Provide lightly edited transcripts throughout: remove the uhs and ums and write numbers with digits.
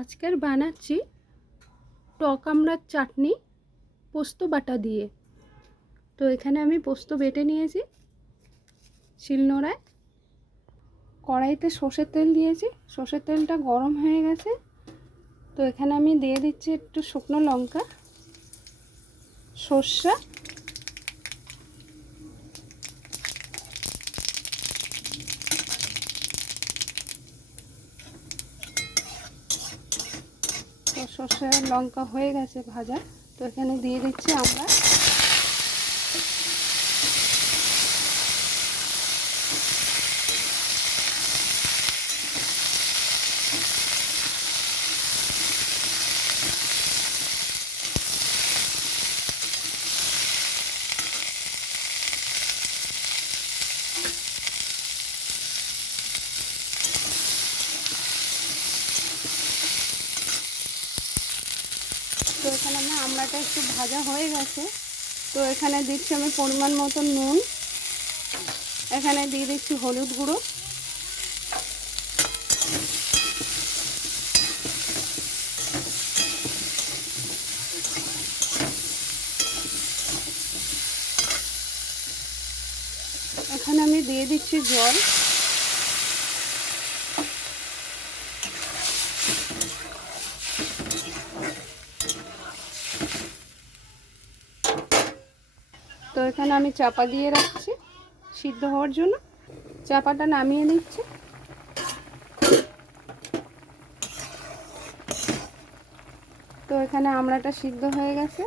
আজকের বানাচ্ছি টক আমড়ার চাটনি পোস্ত বাটা দিয়ে। তো এখানে আমি পোস্ত বেটে নিয়েছি শিলনোড়ায়। কড়াইতে সর্ষের তেল দিয়েছি, সর্ষের তেলটা গরম হয়ে গেছে। তো এখানে আমি দিয়ে দিচ্ছি একটু শুকনো লঙ্কা, সর্ষে, তো সর্ষে লঙ্কা হয়ে গেছে ভাজা। তো এখানে দিয়ে দিচ্ছি আমরা তো এখানে আমার আমড়াটা একটু ভাজা হয়ে গেছে। তো এখানে দিচ্ছি আমি পরিমাণ মতো নুন, এখানে দিয়ে দিচ্ছি হলুদ গুঁড়ো, এখানে আমি দিয়ে দিচ্ছি জল। তো এখানে আমি চাপা দিয়ে রাখছি সিদ্ধ হওয়ার জন্য। চাপাটা নামিয়ে নিচ্ছি। তো এখানে আমড়াটা সিদ্ধ হয়ে গেছে।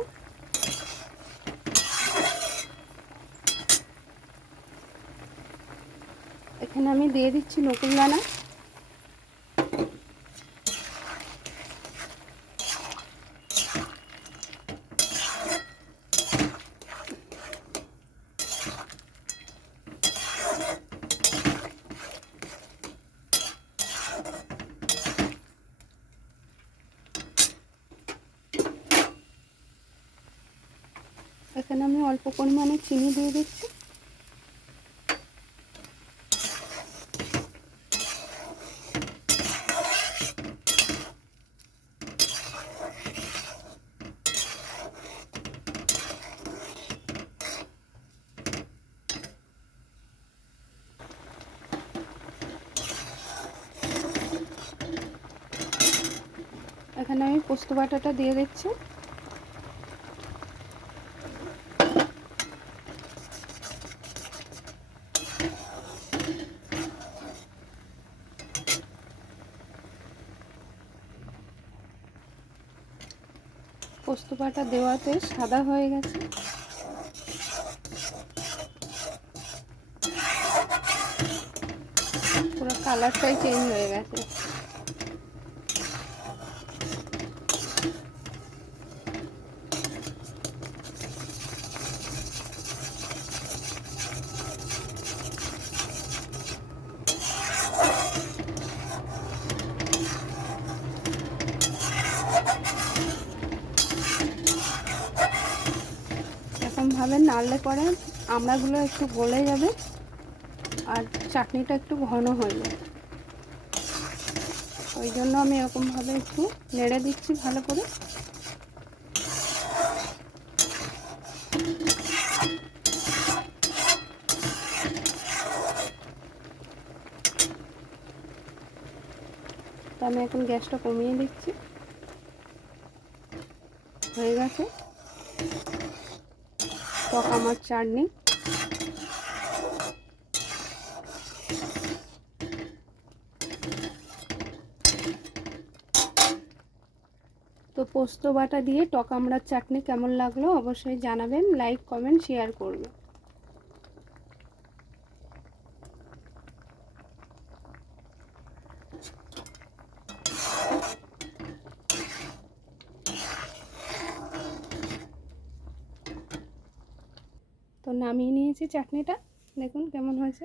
এখানে আমি দিয়ে দিচ্ছি নকুল দানা, এখানে আমি অল্প পরিমাণে চিনি দিয়ে দিচ্ছি। এখানে আমি পোস্ত বাটাটা দিয়ে দিচ্ছি। পোস্ত বাটা দেওয়াতে সাদা হয়ে গেছে। পুরো কালারটাই চেঞ্জ হয়ে গেছে। এরকমভাবে নাড়লে পরে আমড়াগুলো একটু গলে যাবে আর চাটনিটা একটু ঘন হয়ে যাবে। ওই জন্য আমি এরকমভাবে একটু নেড়ে দিচ্ছি ভালো করে। তো আমি এখন গ্যাসটা কমিয়ে দিচ্ছি। হয়ে গেছে টক আমড়ার চাটনি। তো পোস্ত বাটা দিয়ে টক আমড়ার চাটনি কেমন লাগলো অবশ্যই জানাবেন, লাইক কমেন্ট শেয়ার করবেন। তো নামিয়ে নিয়েছি চাটনিটা, দেখুন কেমন হয়েছে।